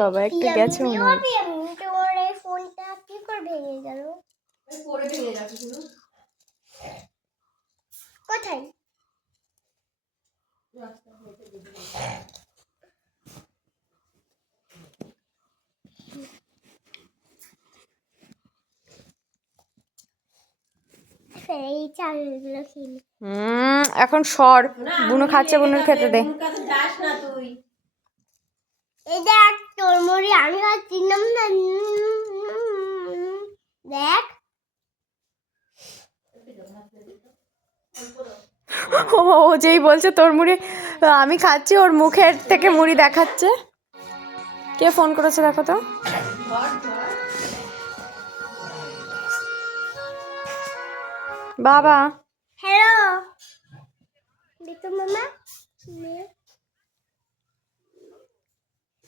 বাবা একটা গেছে মনে হয়। তোমার এই ফোনটা কি করে ভেঙে গেল? পরে ভেঙে যাচ্ছে শুধু। কোথায়? এই চালগুলো খেয়ে এখন সর, বুনু খাচ্ছে, বুনুর খেতে দে। যাস না তুই। এই দেখ তোর মুড়ি আমি খাচ্ছি না। দেখ ও যেই বলছে তোর মুড়ি আমি খাচ্ছি, ওর মুখের থেকে মুড়ি দেখাচ্ছে। কে ফোন করেছে দেখো তো। বাবা হ্যালো বিটু মামা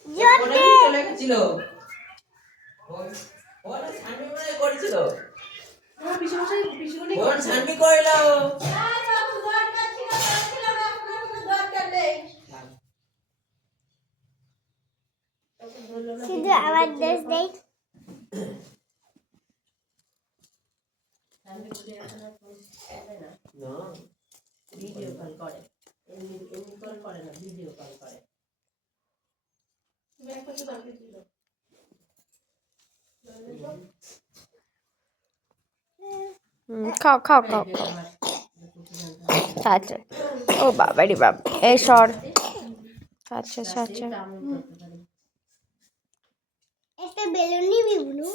জোরে চলে গেছিল। ওর সামনে মনে করেছিল। আমার পিছনে পিছনে ওর সামনে কইলো। আর বাবু দরকার ছিল না, আপনার কোনো দরকার নেই। শুধু আবার দেশ দেই। না ভিডিও কল করে, এমনি কল করে না, ভিডিও কল করে। ব্যাক করতে দরকার ছিল। খাও খাও খাও খাও। আচ্ছা ও বাবা রে বাবা, এই সর। আচ্ছা আচ্ছা একটা বেলুন নিবি বুনু?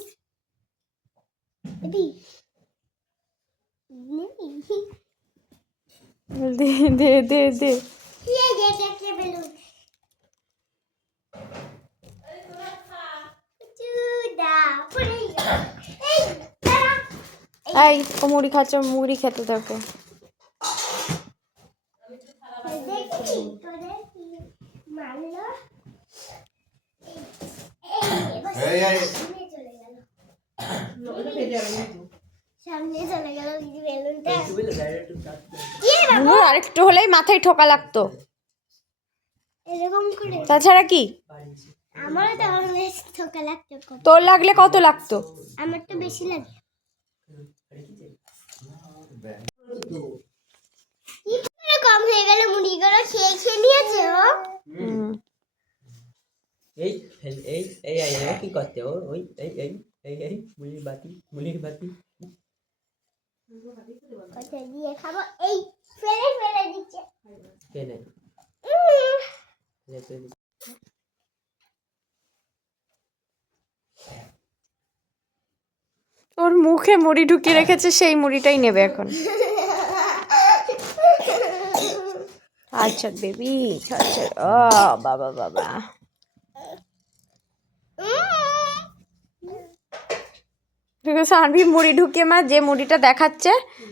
দিবি? দে দে দে দে। এই যে একটা বেলুন। চুদা পড়ে গেল। এই দাঁড়া। এই ও মুড়ি খাচ্ছে, মুড়ি খেতে থাকে। দেখি তোদের কি মারলো। এই সামনে চলে গেল। সামনে চলে গেল বেলুনটা। বুনুর আরেকটু হলেই মাথায় ঠোকা লাগতো। এরকম করে তাছাড়া কি? আমারও তো আমার বেশি ঠোকা লাগতো। তোর লাগলে কত লাগতো? আমার তো বেশি লাগে। কি করে কম হয়ে গেল? মুড়িগুলো খেয়ে খেয়ে নিয়েছে ও। এই এই এই এই কি করতে ও? ওই এই এই এই এই মুড়ির বাটি কত দিয়ে খাবো? এই ফেলে ফেলে দিচ্ছে। কেনে ওর মুখে মুড়ি ঢুকিয়ে রেখেছে, সেই মুড়িটাই নেবে এখন। আচ্ছা বেবি আচ্ছা। ও বাবা বাবা, সানভি মুড়ি ঢুকিয়ে মা যে মুড়িটা দেখাচ্ছে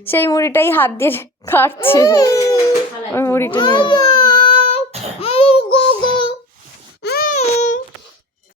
সেই মুড়িটাই হাত দিয়ে কাটছে। ওই মুড়িটা নেবে।